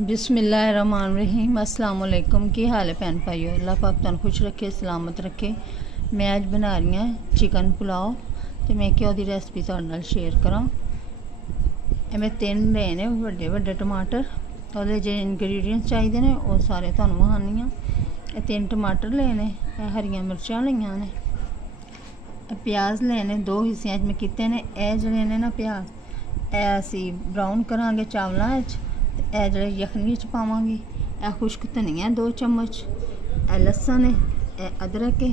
बिस्मिल्लाहिर्रहमानिर्रहीम। अस्सलाम वालेकुम। की हाल है भैन भाइयों? अल्लाह पाक तुहानू खुश रखे, सलामत रखे। मैं अज बना रही हूँ चिकन पुलाव, तो मैं क्या दी रेसिपी तुहाडे नाल शेयर करा। मैं 3 ले ने वड्डे वड्डे टमाटर, और जो इनग्रीडियंट्स चाहिए ने वो सारे तुहानू वखानी हाँ। 3 टमाटर लेने, हरियां मिर्चां लियां ने, प्याज लेने 2 हिस्सों में किते ने। यह जड़े ने ना प्याज असी ब्राउन करांगे चावलों, ए जड़े यखनी पावांगे। ए खुश्क धनिया 2 चम्मच, ए लसन है, ए अदरक है,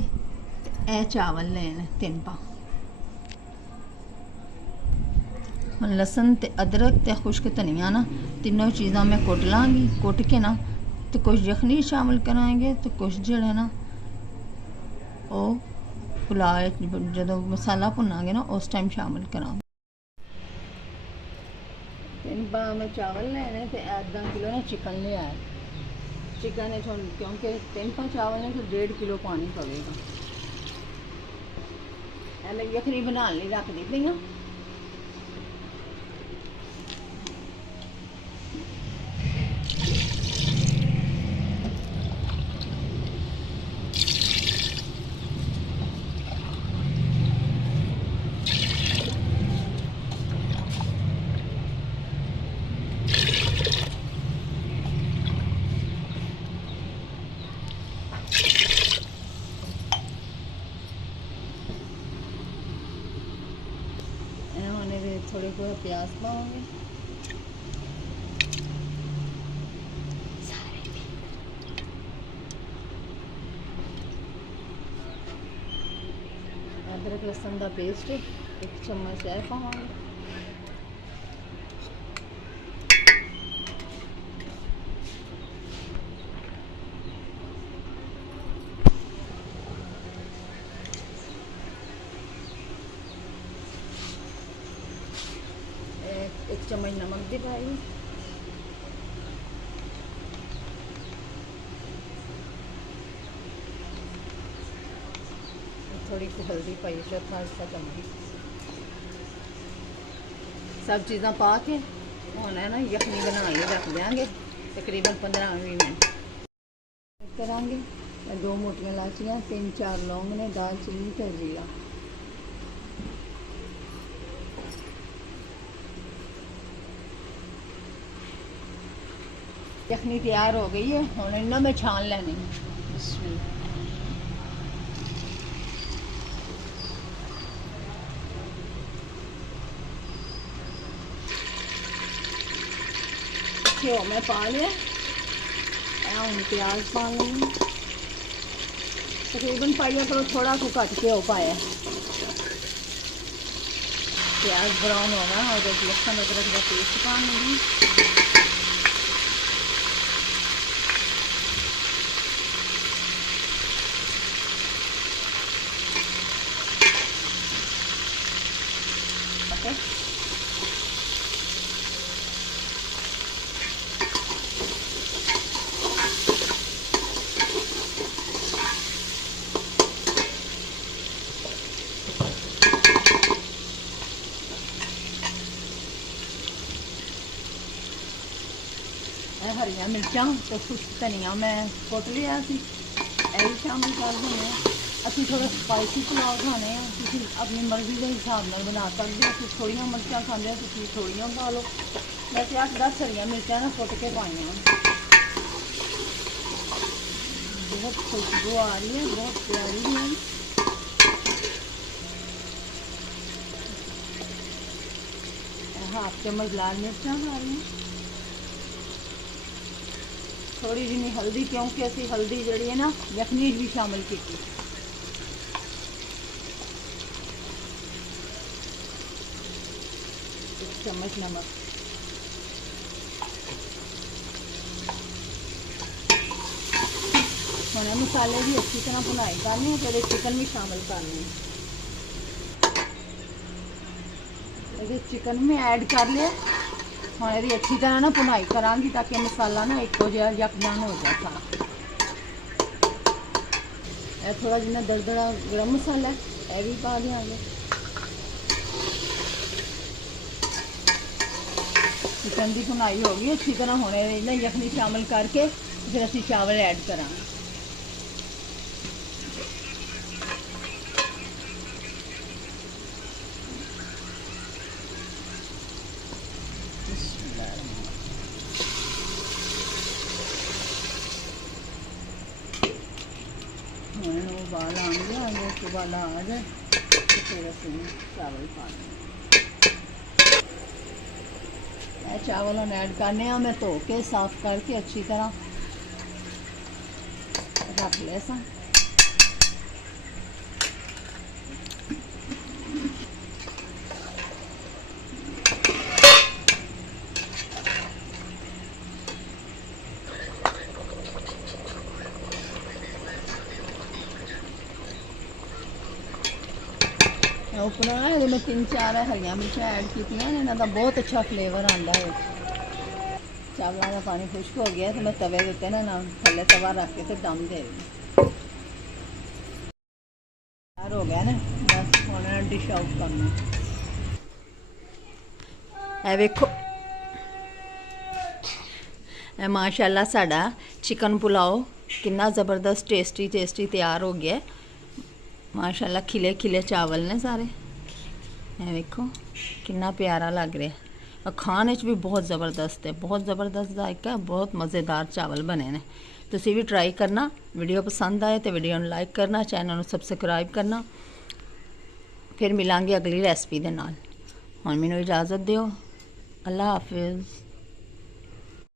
ए चावल लेने 3 पा। लसन ते अदरक ते खुश्क धनिया ना तीनों चीज़ां मैं कुट लाँगी। कुट के ना तो कुछ यखनी शामिल कराएंगे, तो कुछ जड़े ना वो पुलाव जो मसाला भुनांगे ना उस टाइम शामिल करांगे। 3 पा मैं चावल लेने, तो आधा किलो ने चिकन लिया है। चिकन है क्योंकि 3 पा चावल ने तो 1.5 किलो पानी पवेगा। मैं यखनी बनाने लिए रख दी पई हाँ। थोड़े को प्याज पाओगे, अदरक लहसुन का पेस्ट 1 चम्मच है पावांगे। एक चम्मच नमक दी पाई, थोड़ी सी हल्दी पाई, चौथा हिस्सा चम्मच। सब चीज़ां पा के हुण है ना यखनी बना के रख देंगे तकरीबन 15-20 मिनट करांगे। 2 मोटियां इलायचियां, 3-4 लौंग ने, दालचीनी ते जीरा। यखनी तैयार हो गई है, हुण इन्हां में छान लेनी है। घ्यो मैं पा लिया, हूँ प्याज पा लेंगे। तकरीबन पाइया तो थोड़ा को घट घ्यो पाया। प्याज ब्राउन होगा और लहसुन अदरक का पेस्ट पा लेंगे। हरियां मिर्चां तो खुश्क धनिया मैं कुट लिया सी, यही शामिल कर देने। असी थोड़ा स्पाइसी पुलाव खाने हैं, तुम अपनी मर्जी के हिसाब से बना सकते हो। थोड़िया मिर्चा खाते हैं तो थोड़िया पा लो। वैसे 8-10 हरियां मिर्चा ना कुट के पाई। बहुत खुशबू आ रही है, बहुत प्यारी भी है। हाफ चम्मच लाल मिर्चा खा रही हैं। थोड़ी जी हल्दी, क्योंकि असी हल्दी जड़ी है ना यखनी भी शामिल की। 1 चम्मच नमक। हमने मसाले भी अच्छी तरह भुनाई करनी, फिर चिकन भी शामिल करनी। ये चिकन में ऐड कर लिया। हम यदि अच्छी तरह ना भुनाई करांगी ताकि मसाला ना एको जहा यकजान हो जाए सारा। थोड़ा जिन्ना दरदरा गर्म मसाला है, यह भी पा देंगे। चिकन की भुनाई हो गई अच्छी तरह होने ना यखनी शामिल करके फिर असी चावल ऐड करा। उबाल आएंगे उबाला आ जाए तो फिर असी चावल पा देंगे। चावल हम ऐड करने मैं धो के साफ करके अच्छी तरह रख लिया सा। उपर ना ये मैं 3-4 हरिया मिर्चा ऐड की इन्हों का बहुत अच्छा फ्लेवर आता है। चावलों का पानी खुश्क हो गया तो मैं तवे के उत्ते ना थले तवा रख के तो दम दे तैयार हो गया ना। बस हम डिश आउट करना है। वेखो माशाल्लाह साड़ा चिकन पुलाओ कितना ज़बरदस्त टेस्टी तैयार हो गया। माशाल्लाह खिले खिले चावल ने सारे वेखो कितना प्यारा लग रहा है और खाने भी बहुत ज़बरदस्त है। बहुत ज़बरदस्त जायका बहुत मज़ेदार चावल बने ने। तुसी भी ट्राई करना। वीडियो पसंद आए तो वीडियो ਨੂੰ लाइक करना, चैनल ਨੂੰ सबसक्राइब करना। फिर मिलांगे अगली रेसिपी दे नाल। हुण मैनूं इजाज़त दिओ। अल्लाह हाफिज़।